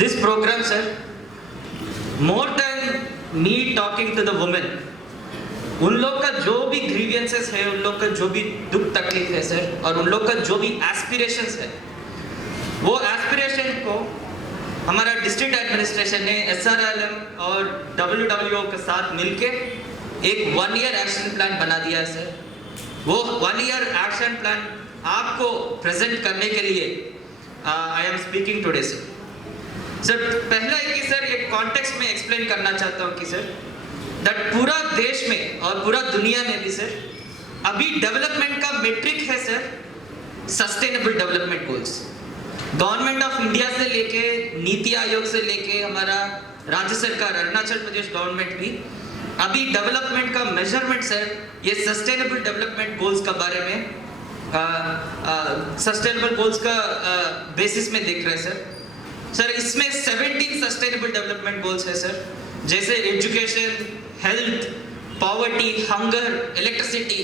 this program, sir, more than me talking to the women, उन लोग का जो भी ग्रीवियंसेस है, उन लोग का जो भी दुख तकलीफ है सर, और उन लोग का जो भी एस्पिरेशंस है, वो एस्पिरेशन को हमारा डिस्ट्रिक्ट एडमिनिस्ट्रेशन ने SRLM और WWO के साथ मिलके एक 1 ईयर एक्शन प्लान बना दिया है सर। वो 1 ईयर एक्शन प्लान आपको प्रेजेंट करने के लिए I am speaking today sir. Sir पहला है कि सर एक कॉन्टेक्स्ट में एक्सप्लेन करना चाहता हूँ कि सर दैट पूरा देश में और पूरा दुनिया में भी सर अभी डेवलपमेंट का मेट्रिक है sir sustainable development goals. Government of India से लेके नीति आयोग से लेके हमारा राज्य सरकार अरुणाचल प्रदेश गवर्नमेंट भी अभी डेवलपमेंट का मेजरमेंट सर ये सस्टेनेबल डेवलपमेंट गोल्स का बारे में सस्टेनेबल गोल्स का बेसिस में देख रहे हैं सर। सर इसमें 17 सस्टेनेबल डेवलपमेंट गोल्स है सर, जैसे education, health, poverty, hunger, electricity,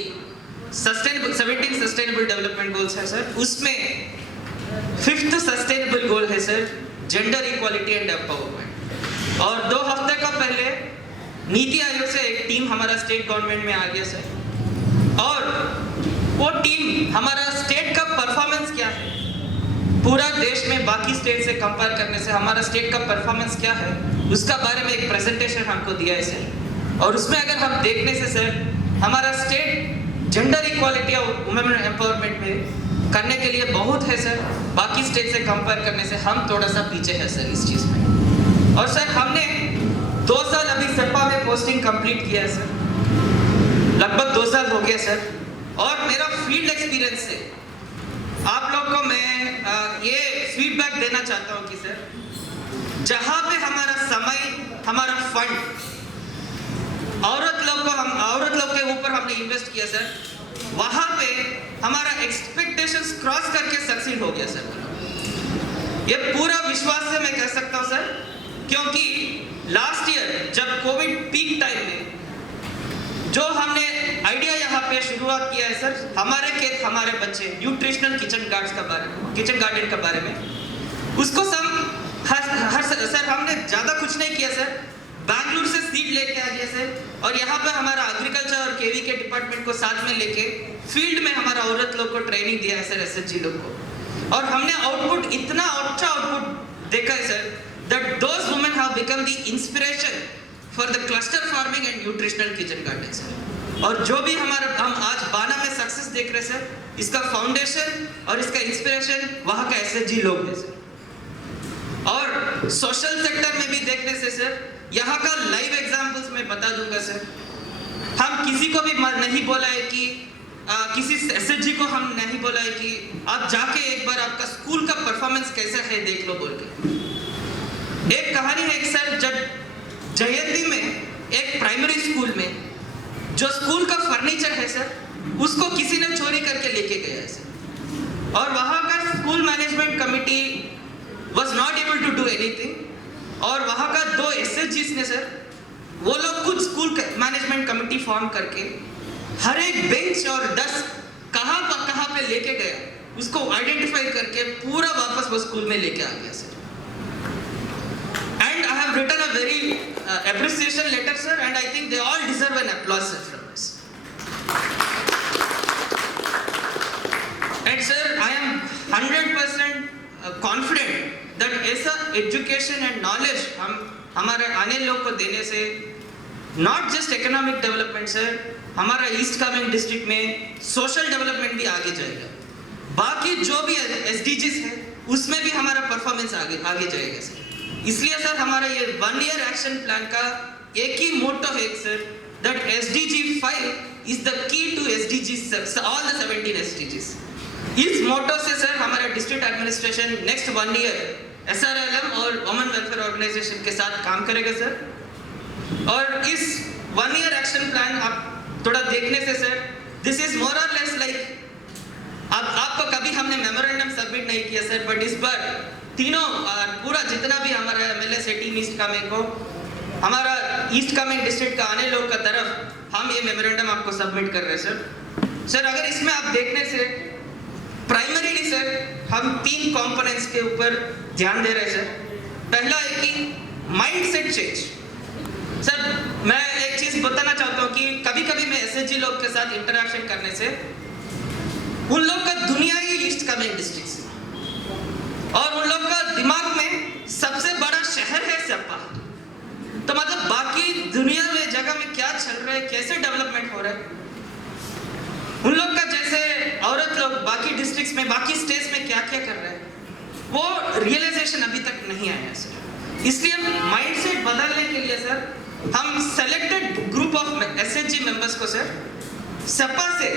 17 sustainable development goals है सर। उसमें 5th सस्टेनेबल गोल है sir gender equality and empowerment. और 2 हफ्ते का पहले नीति आयोग से एक टीम हमारा स्टेट गवर्नमेंट में आ गया सर, और वो टीम हमारा स्टेट का परफॉर्मेंस क्या है, पूरा देश में बाकी स्टेट से कंपेयर करने से हमारा स्टेट का परफॉर्मेंस क्या है, उसका बारे में एक प्रेजेंटेशन हमको दिया है सर। और उसमें अगर हम देखने से सर हमारा स्टेट जेंडर इक्वालिटी और वुमेन एम्पावरमेंट में करने के लिए बहुत है सर, बाकी स्टेट से कंपेयर करने से हम थोड़ा सा पीछे है सर इस चीज़ में। और सर हमने 2 साल अभी सेपा में पोस्टिंग कंप्लीट किया है सर, लगभग 2 साल हो गया सर। और मेरा फील्ड एक्सपीरियंस से आप लोग को मैं ये फीडबैक देना चाहता हूँ कि सर जहाँ पे हमारा समय, हमारा फंड औरत लोग के ऊपर हमने इन्वेस्ट किया सर, वहाँ पे हमारा एक्सपेक्टेशंस क्रॉस करके सक्सीड हो गया सर। ये पूरा विश्वास से मैं कह सकता हूँ सर, क्योंकि लास्ट ईयर जब कोविड पीक टाइम में जो हमने आइडिया यहाँ पे शुरुआत किया है सर, हमारे खेत हमारे बच्चे न्यूट्रिशनल किचन गार्डन के बारे में, उसको सर हमने ज़्यादा कुछ नहीं किया सर, बैंगलोर से सीड लेके आ गया सर, और यहाँ पे हमारा एग्रीकल्चर और केवी के डिपार्टमेंट को साथ में लेके फील्ड में हमारा औरत लोग को ट्रेनिंग दिया है सर, SHG लोग को। और हमने आउटपुट इतना अच्छा आउटपुट देखा है sir that those women have become the inspiration for the cluster farming and nutritional kitchen garden sir. और जो भी हम आज बाना में सक्सेस देख रहे सर, इसका फाउंडेशन और इसका इंस्पिरेशन वहाँ का SHG लोग है सर। और सोशल सेक्टर में भी देखने से सर यहाँ का लाइव एग्जांपल्स मैं बता दूंगा सर। हम किसी को भी नहीं बोला है कि किसी SHG को हम नहीं बोला है कि आप जाके एक बार आपका स्कूल का परफॉर्मेंस कैसा है देख लो बोल के। एक कहानी है कि सर जब जयंती में एक प्राइमरी स्कूल में जो स्कूल का फर्नीचर है सर, उसको किसी ने चोरी करके लेके गया है सर, और वहाँ का school management committee was not able to do anything। और वहाँ का 2 SHGs ने सर, वो लोग कुछ स्कूल मैनेजमेंट कमिटी फॉर्म करके हर एक बेंच और डेस्क कहाँ पे लेके गया उसको आइडेंटिफाई करके पूरा वापस वो स्कूल में लेके आ गया sir. And I have written a very appreciation letter sir, and I think they all deserve an applause sir from us। And sir I am 100% confident that ऐसा एजुकेशन एंड नॉलेज हम हमारे आने लोग को देने से not just economic development sir, हमारा east Kameng district में सोशल डेवलपमेंट भी आगे जाएगा, बाकी जो भी SDGs है उसमें भी हमारा परफॉर्मेंस आगे जाएगा सर। इसलिए सर हमारा ये 1 ईयर एक्शन प्लान का एक ही मोटो है sir, that SDG 5 is the key to SDGs, all the 17 SDGs। इस मोटो से सर हमारा district administration next 1 year SRLM और वुमेन वेलफेयर ऑर्गेनाइजेशन के साथ काम करेगा सर। और इस 1 ईयर एक्शन प्लान आप थोड़ा देखने से सर, दिस इज मोर और लेस लाइक आपको कभी हमने मेमोरेंडम सबमिट नहीं किया सर, बट इस बार तीनों पूरा जितना भी हमारा MLS है टीम ईस्ट कामेंग को, हमारा ईस्ट कामेंग डिस्ट्रिक्ट का आने लोग का तरफ हम ये मेमोरेंडम आपको सबमिट कर रहे हैं सर। सर अगर इसमें आप देखने से प्राइमरीली सर हम 3 कंपोनेंट्स के ऊपर ध्यान दे रहे हैं सर। पहला है कि माइंड सेट चेंज। सर मैं एक चीज बताना चाहता हूँ कि कभी कभी मैं एसएचजी लोग के साथ इंटरेक्शन करने से उन लोग का दुनिया ही ईस्ट का मेन डिस्ट्रिक्ट और उन लोग का दिमाग में सबसे बड़ा शहर है सेप्पा। तो मतलब बाकी दुनिया में जगह में क्या चल रहा है, कैसे डेवलपमेंट हो रहा है, उन लोग का जैसे औरत लोग बाकी डिस्ट्रिक्ट्स में बाकी स्टेट्स में क्या क्या कर रहे हैं वो रियलाइजेशन अभी तक नहीं आया है सर। इसलिए माइंडसेट बदलने के लिए सर हम selected group of SHG members को सर सेप्पा से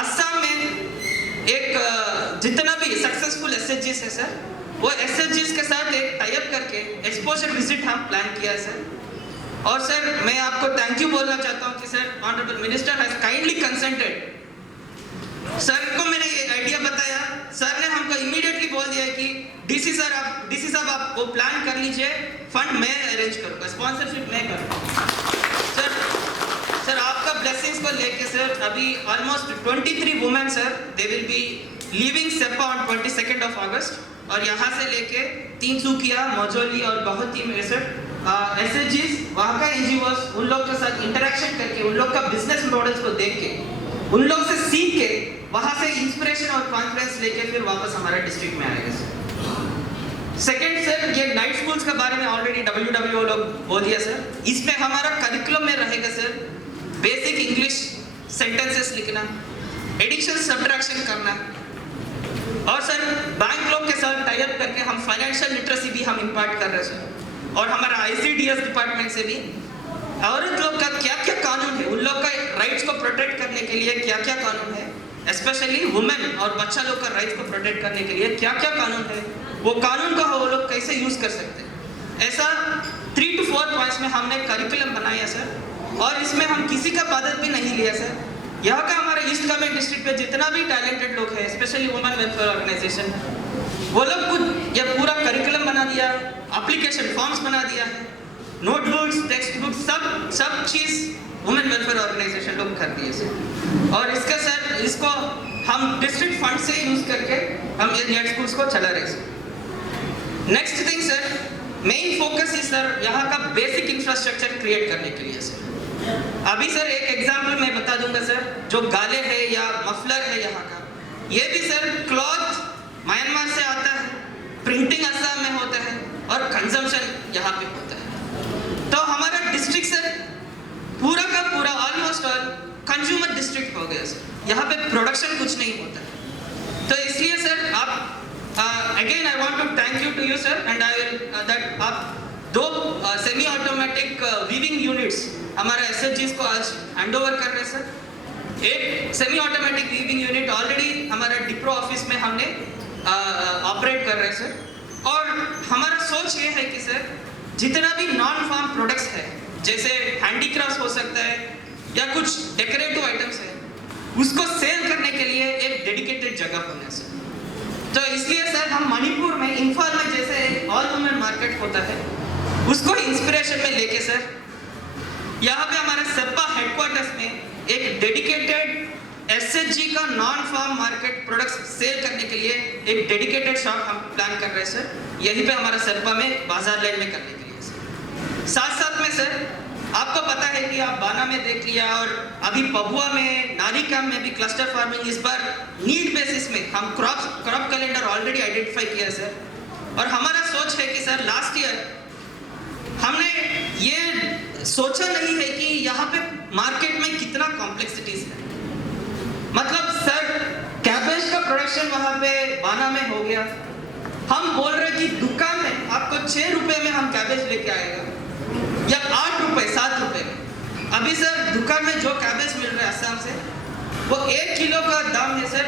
असम में एक जितना भी सक्सेसफुल एसएचजीस है सर वो एसएचजीस के साथ एक टाई अप करके एक्सपोजर विजिट हम प्लान किया है सर। और सर मैं आपको थैंक यू बोलना चाहता हूँ कि sir honourable minister has kindly consented. Sir को मैंने ये आइडिया बताया, सर ने हमको इमीडिएटली बोल दिया कि डीसी साहब आप वो प्लान कर लीजिए, फंड मैं अरेंज करूँगा, स्पॉन्सरशिप मैं करूँगा। सर आपका ब्लेसिंग्स को लेके सर अभी almost 23 women sir they will be leaving Seppa on 22 of अगस्त और यहाँ से लेके तिनसुकिया, मझौली और बहुत ही मेरे सर एसएचजीस वहाँ का एनजीओस उन लोग के साथ इंटरेक्शन करके उन लोग का बिजनेस मॉडल्स को देख के उन लोग से सीख के वहाँ से इंस्पिरेशन और कॉन्फिडेंस लेके फिर वापस हमारे डिस्ट्रिक्ट में आएगा सर। सेकेंड सर ये नाइट स्कूल्स के बारे में ऑलरेडी डब्ल्यू लोग बोल दिया सर। इसमें हमारा करिकुलम में रहेगा सर बेसिक इंग्लिश सेंटेंसेस लिखना, एडिशन सब्ट्रैक्शन करना और सर बैंक लोग के साथ टाई अप करके हम फाइनेंशियल लिटरेसी भी हम इम्पार्ट कर रहे हैं सर। और हमारा आईसीडीएस डिपार्टमेंट से भी औरत लोग का क्या क्या कानून है, उन लोग का राइट्स को प्रोटेक्ट करने के लिए क्या क्या कानून है, स्पेशली वुमेन और बच्चा लोग का राइट्स को प्रोटेक्ट करने के लिए क्या क्या कानून है, वो कानून का वो लोग कैसे यूज कर सकते हैं। ऐसा 3 to 4 पॉइंट्स में हमने करिकुलम बनाया सर और इसमें हम किसी का मदद भी नहीं लिया सर। यहाँ का हमारे ईस्ट कामेंग डिस्ट्रिक्ट में जितना भी टैलेंटेड लोग हैं, स्पेशली वुमेन वेलफेयर ऑर्गेनाइजेशन, वो लोग खुद यह पूरा करिकुलम बना दिया, एप्लीकेशन फॉर्म्स बना दिया है, नोटबुक्स, टेक्स्ट बुक्स, सब चीज़ वुमेन वेलफेयर ऑर्गेनाइजेशन लोग कर दिए सर। और इसको हम डिस्ट्रिक्ट फंड से यूज करके हम ये नेट स्कूल्स को चला रहे sir. Next thing sir, main focus is sir यहाँ का बेसिक इंफ्रास्ट्रक्चर क्रिएट करने के लिए सर। अभी सर एक एग्जाम्पल मैं बता दूंगा सर, जो गाले है या मफलर है यहाँ का, ये भी सर क्लॉथ म्यांमार से आता है, प्रिंटिंग असम में होता है और कंजम्पशन यहाँ पे होता है। तो हमारा डिस्ट्रिक्ट सर पूरा का पूरा ऑलमोस्ट ऑल कंज्यूमर डिस्ट्रिक्ट हो गया सर, यहाँ पे प्रोडक्शन कुछ नहीं होता है। तो इसलिए सर आप again I want to thank you to you sir and I will that आप 2 सेमी ऑटोमेटिक वीविंग यूनिट्स हमारा एसएचजीस को आज हैंड ओवर कर रहे हैं सर। एक semi automatic weaving unit already हमारा डिप्रो ऑफिस में हमने ऑपरेट कर रहे हैं सर। और हमारा सोच ये है कि सर जितना भी नॉन फार्म प्रोडक्ट्स है, जैसे हैंडीक्राफ्ट हो सकता है या कुछ डेकोरेटिव आइटम्स है, उसको सेल करने के लिए एक डेडिकेटेड जगह होना है सर। तो इसलिए सर हम मणिपुर में इम्फाल में जैसे ऑल वुमेन मार्केट होता है उसको इंस्पिरेशन में लेके सर यहाँ पे हमारे सेप्पा हेडक्वार्टर्स में एक डेडिकेटेड एसएचजी का non farm market products sale करने के लिए एक डेडिकेटेड शॉप हम प्लान कर रहे हैं सर, यहीं पे हमारा सेप्पा में बाजार लैंड में करने के लिए सर। साथ साथ में सर आपको पता है कि आप बाना में देख लिया और अभी पबुआ में, नारिकाम में भी क्लस्टर फार्मिंग इस बार नीड बेसिस में हम क्रॉप कैलेंडर ऑलरेडी आइडेंटिफाई किया है सर। और हमारा सोच है कि सर लास्ट ईयर हमने ये सोचा नहीं है कि यहाँ पे मार्केट में कितना कॉम्प्लेक्सिटीज है। मतलब सर कैबेज का प्रोडक्शन वहाँ पे बाना में हो गया, हम बोल रहे कि दुकान में आपको 6 रुपए में हम कैबेज लेके आएगा या 8 रुपए 7 रुपए में। अभी सर दुकान में जो कैबेज मिल रहा है असम से, वो 1 किलो का दाम है सर,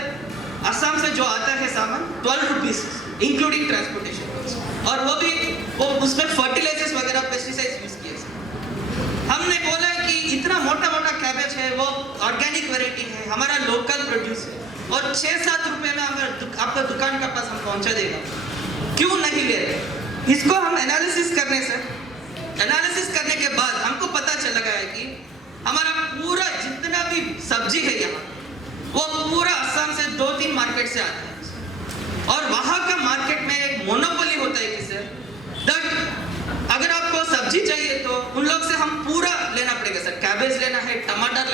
असम से जो आता है सामान 12 रुपीज इंक्लूडिंग ट्रांसपोर्टेशन, और वो उसमें फर्टिलाइजर्स वगैरह पेस्टिसाइड्स यूज किए सर। हमने बोला कि इतना मोटा कैबेज है, वो ऑर्गेनिक वैरायटी है, हमारा लोकल प्रोड्यूस है और 6-7 रुपए में आपका दुकान का पास हम पहुंचा देगा, क्यों नहीं ले रहे। इसको हम एनालिसिस करने सर, एनालिसिस करने के बाद हमको पता चला गया है कि हमारा पूरा जितना भी सब्जी है यहाँ, वो पूरा असम से 2-3 मार्केट से आता है और वहाँ का मार्केट में एक मोनोपोली होता है कि सर दैट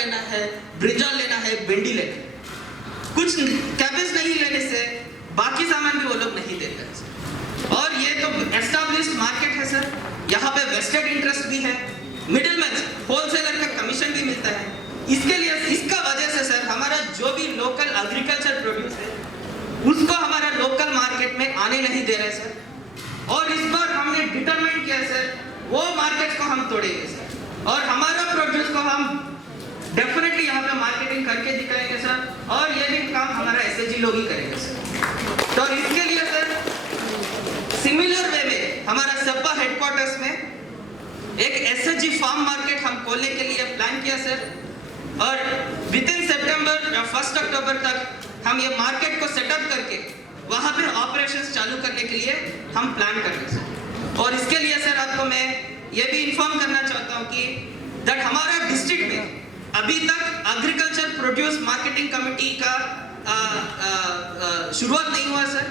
लेना है, ब्रिंजल लेना है, भिंडी लेना है, कुछ कैबेज नहीं लेने से बाकी सामान भी वो लोग नहीं देते हैं सर। और ये तो एस्टैब्लिश्ड मार्केट है सर, यहाँ पे वेस्टेड इंटरेस्ट भी है, मिडिलमैन होलसेलर का कमीशन भी मिलता है। इसके लिए इसका वजह से सर हमारा जो भी लोकल एग्रीकल्चर प्रोड्यूस है उसको हमारा लोकल मार्केट में आने नहीं दे रहे सर। और इस बार हमने डिटरमाइन किया सर वो मार्केट को हम तोड़ेंगे सर, और हमारा प्रोड्यूस को हम डेफिनेटली यहाँ पे मार्केटिंग करके दिखाएंगे सर, और ये भी काम हमारा एसएचजी लोग ही करेंगे सर। तो इसके लिए सर सिमिलर वे में हमारा सब्बा हेडक्वार्टर्स में एक एसएचजी फार्म मार्केट हम खोलने के लिए प्लान किया सर, और विद इन सितंबर या 1 अक्टूबर तक हम ये मार्केट को सेटअप करके वहाँ पे ऑपरेशंस चालू करने के लिए हम प्लान कर रहे हैं सर। और इसके लिए सर आपको मैं ये भी इन्फॉर्म करना चाहता हूँ कि दैट हमारा डिस्ट्रिक्ट में अभी तक एग्रीकल्चर प्रोड्यूस मार्केटिंग कमेटी का शुरुआत नहीं हुआ सर,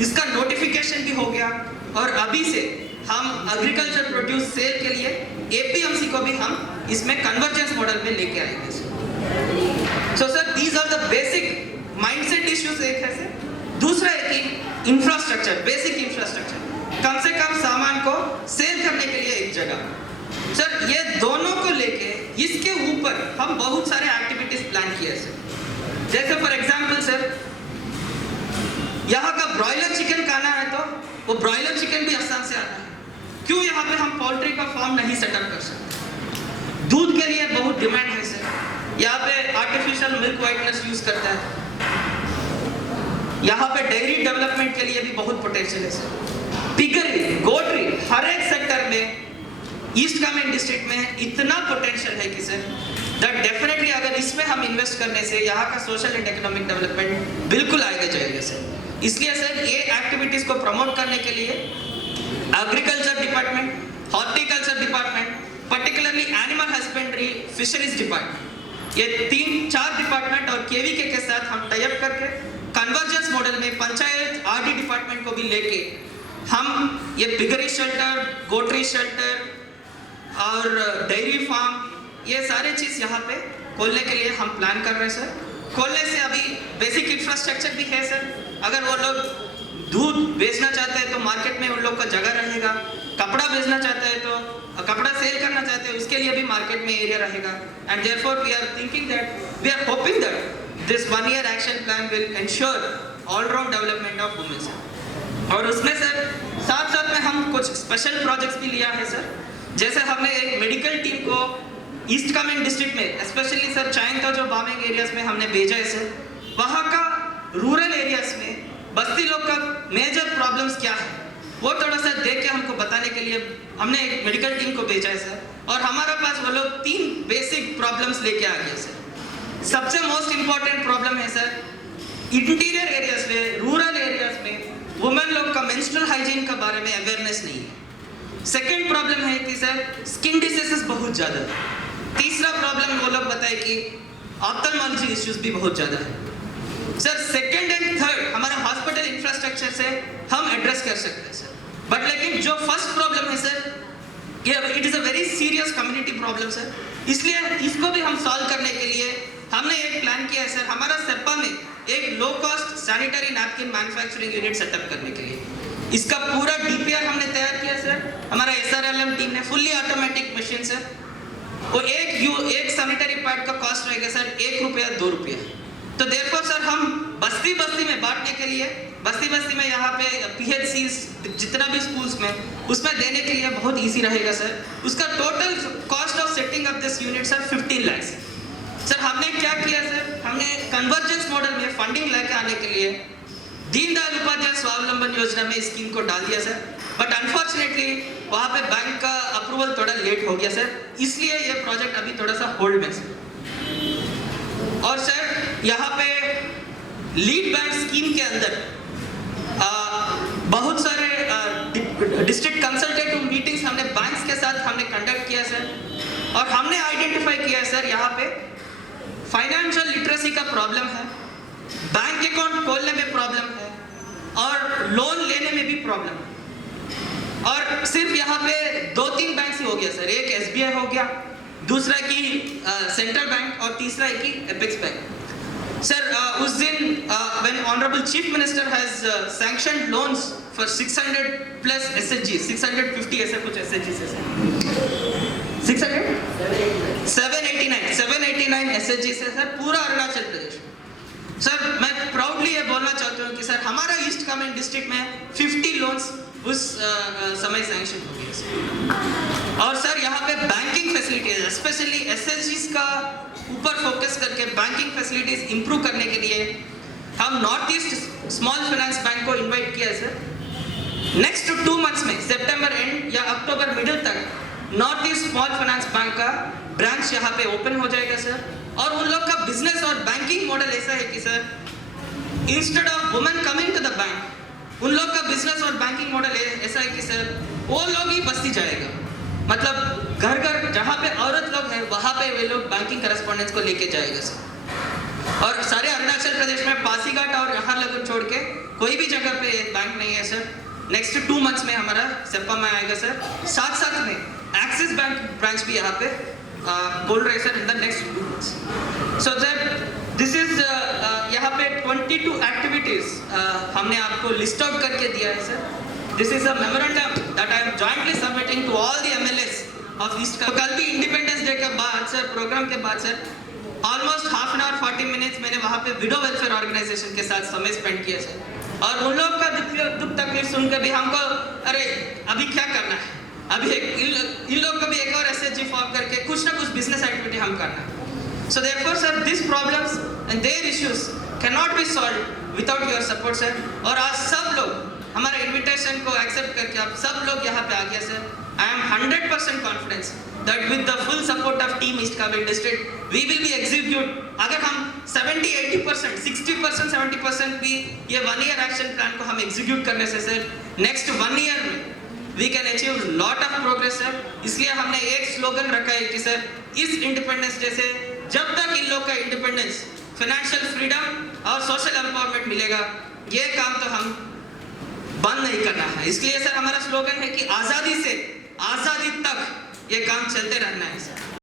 इसका नोटिफिकेशन भी हो गया, और अभी से हम एग्रीकल्चर प्रोड्यूस सेल के लिए एपीएमसी को भी हम इसमें कन्वर्जेंस मॉडल में लेके आएंगे sir. So sir these are the basic mindset issues एक है सर। दूसरा है कि इंफ्रास्ट्रक्चर, बेसिक इंफ्रास्ट्रक्चर, कम से कम सामान को सेल करने के लिए एक जगह सर, ये दोनों को लेके इसके ऊपर हम बहुत सारे एक्टिविटीज प्लान किए सर। जैसे फॉर एग्जांपल सर यहाँ का ब्रॉयलर चिकन खाना है तो वो ब्रॉयलर चिकन भी आसान से आता है, क्यों यहाँ पे हम पोल्ट्री का फार्म नहीं सेटअप कर सकते? दूध के लिए बहुत डिमांड है सर, यहाँ पे आर्टिफिशियल मिल्क व्हाइटनेस यूज करता है, यहाँ पे डेयरी डेवलपमेंट के लिए भी बहुत पोटेंशियल है सर। पिगरी, गोटरी, हर एक सेक्टर में ईस्ट कामेंग डिस्ट्रिक्ट में इतना पोटेंशियल है कि सर दैट डेफिनेटली अगर इसमें हम इन्वेस्ट करने से यहाँ का सोशल एंड इकोनॉमिक डेवलपमेंट बिल्कुल आगे जाएगा सर। इसलिए सर ये एक्टिविटीज को प्रमोट करने के लिए agriculture department, horticulture department, particularly animal husbandry, fisheries department, ये 3-4 डिपार्टमेंट और केवीके के साथ हम टाई अप करके कन्वर्जेंस मॉडल में पंचायत आरडी डिपार्टमेंट को भी लेके हम ये पिगरी शेल्टर, गोटरी शेल्टर और डेयरी फार्म, ये सारे चीज यहाँ पे खोलने के लिए हम प्लान कर रहे हैं सर। खोलने से अभी बेसिक इंफ्रास्ट्रक्चर भी है सर, अगर वो लोग दूध बेचना चाहते हैं तो मार्केट में उन लोग का जगह रहेगा, कपड़ा बेचना चाहते हैं तो कपड़ा सेल करना चाहते हैं उसके लिए भी मार्केट में एरिया रहेगा। And therefore we are thinking that, we are hoping that this 1 year action plan will ensure all round development of women sir. और उसमें सर साथ साथ में हम कुछ स्पेशल प्रोजेक्ट्स भी लिया है सर। जैसे हमने एक मेडिकल टीम को ईस्ट कामेंग डिस्ट्रिक्ट में स्पेशली सर चाइंता जो बामेंग एरियाज में हमने भेजा है सर, वहाँ का रूरल एरियाज में बस्ती लोग का मेजर प्रॉब्लम्स क्या है वो थोड़ा सा देख के हमको बताने के लिए हमने एक मेडिकल टीम को भेजा है सर। और हमारे पास वो लोग 3 बेसिक प्रॉब्लम्स लेके आ गए सर। सबसे मोस्ट इंपॉर्टेंट प्रॉब्लम है सर इंटीरियर एरियाज में, रूरल एरियाज में वुमेन लोग का मेंस्ट्रुअल हाइजीन के बारे में अवेयरनेस नहीं है। सेकेंड प्रॉब्लम है कि सर स्किन डिसीजेस बहुत ज़्यादा है। तीसरा प्रॉब्लम वो लोग बताए कि ऑप्थेल्मोलॉजी इश्यूज भी बहुत ज़्यादा है सर। सेकेंड एंड थर्ड हमारा हॉस्पिटल इंफ्रास्ट्रक्चर से हम एड्रेस कर सकते हैं सर, बट लेकिन जो फर्स्ट प्रॉब्लम है सर ये it is a very serious community problem sir, इसलिए इसको भी हम सॉल्व करने के लिए हमने एक प्लान किया है सर। हमारा सेप्पा में एक low cost sanitary napkin manufacturing unit setup करने के लिए इसका पूरा डीपीआर हमने तैयार किया सर। हमारा एसआरएलएम टीम ने फुल्ली ऑटोमेटिक मशीन सर, वो एक सैनिटरी पैड का कॉस्ट रहेगा सर 1 रुपया 2 रुपया। तो देयरफॉर सर हम बस्ती बस्ती में बांटने के लिए, बस्ती बस्ती में यहाँ पे पीएचसीज जितना भी स्कूल्स में उसमें देने के लिए बहुत इजी रहेगा सर। उसका total cost of setting up this unit sir 15 lakh sir. हमने क्या किया सर, हमने कन्वर्जेंस मॉडल में फंडिंग लेके आने के लिए दीनदयाल उपाध्याय स्वावलंबन योजना में स्कीम को डाल दिया सर, बट अनफॉर्चुनेटली वहाँ पे बैंक का अप्रूवल थोड़ा लेट हो गया सर, इसलिए ये प्रोजेक्ट अभी थोड़ा सा होल्ड में सर। और सर यहाँ पे लीड बैंक स्कीम के अंदर बहुत सारे डिस्ट्रिक्ट कंसल्टेटिव मीटिंग्स हमने बैंक्स के साथ हमने कंडक्ट किया सर, और हमने आइडेंटिफाई किया सर यहाँ पे फाइनेंशियल लिटरेसी का प्रॉब्लम है, बैंक अकाउंट खोलने में प्रॉब्लम है और लोन लेने में भी प्रॉब्लम है। और सिर्फ यहाँ पे 2-3 बैंक ही हो गया सर, एक एसबीआई हो गया, दूसरा की सेंट्रल बैंक और तीसरा है कि एपेक्स बैंक। सर उस दिन when honorable chief minister has sanctioned loans for 600 plus SHGs, 650 ऐसा कुछ SHGs है सर, 600 789 SHGs है सर पूरा अरुणाचल प्रदेश। सर मैं प्राउडली ये बोलना चाहता हूँ कि सर हमारा ईस्ट कामेंग डिस्ट्रिक्ट में 50 लोन्स उस समय सैंक्शन हो गए सर। और सर यहाँ पे बैंकिंग फैसिलिटीज स्पेशली एसएचजीज का ऊपर फोकस करके बैंकिंग फैसिलिटीज इंप्रूव करने के लिए हम north east small finance bank को इनवाइट किया है सर। नेक्स्ट 2 मंथ्स में सितंबर एंड या अक्टूबर मिडिल तक north east small finance bank का ब्रांच यहाँ पे ओपन हो जाएगा सर। और उन लोग का बिजनेस और बैंकिंग मॉडल ऐसा है कि sir instead of women coming to the bank उन लोग का बिजनेस और बैंकिंग मॉडल ऐसा है कि सर वो लोग ही बस्ती जाएगा, मतलब घर घर जहाँ पे औरत लोग हैं वहाँ पे वे लोग बैंकिंग करस्पॉन्डेंस को लेके जाएगा सर। और सारे अरुणाचल प्रदेश में पासीघाट और यहाँ लोग छोड़ के कोई भी जगह पे बैंक नहीं है सर। नेक्स्ट 2 मंथ्स में हमारा सेप्पा में आएगा सर। साथ साथ में एक्सिस बैंक ब्रांच भी यहाँ पे बोल रहे sir in the next 2 months. So sir this is यहाँ पे 22 एक्टिविटीज हमने आपको लिस्ट आउट करके दिया है sir. This is a memorandum that I am jointly submitting to all the MLAs of East. तो कल भी इंडिपेंडेंस डे के बाद सर प्रोग्राम के बाद sir almost half an hour 40 minutes मैंने वहाँ पे विडो वेलफेयर ऑर्गेनाइजेशन के साथ समय स्पेंड किया सर। और उन लोग का दुख तकलीफ सुनकर भी हमको अरे अभी क्या करना है, अभी इन लोग को भी एक और एसएचजी फॉर्म करके कुछ ना कुछ बिजनेस एक्टिविटी हम करना है। So therefore sir these problems and their issues cannot be solved without your support sir। और आज सब लोग हमारे इनविटेशन को एक्सेप्ट करके आप सब लोग यहाँ पे आ गया sir. I am 100% confident that with the full support of team East Kameeng district we will be execute। अगर हम 70-80%, 60%, 70% भी ये 1 year action plan को हम execute करने से सर next 1 year में we can achieve lot of progress sir। इसलिए हमने एक स्लोगन रखा है कि सर इस इंडिपेंडेंस डे से जब तक इन लोग का इंडिपेंडेंस, फाइनेंशियल फ्रीडम और सोशल एम्पावरमेंट मिलेगा ये काम तो हम बंद नहीं करना है। इसलिए सर हमारा स्लोगन है कि आज़ादी से आज़ादी तक ये काम चलते रहना है सर।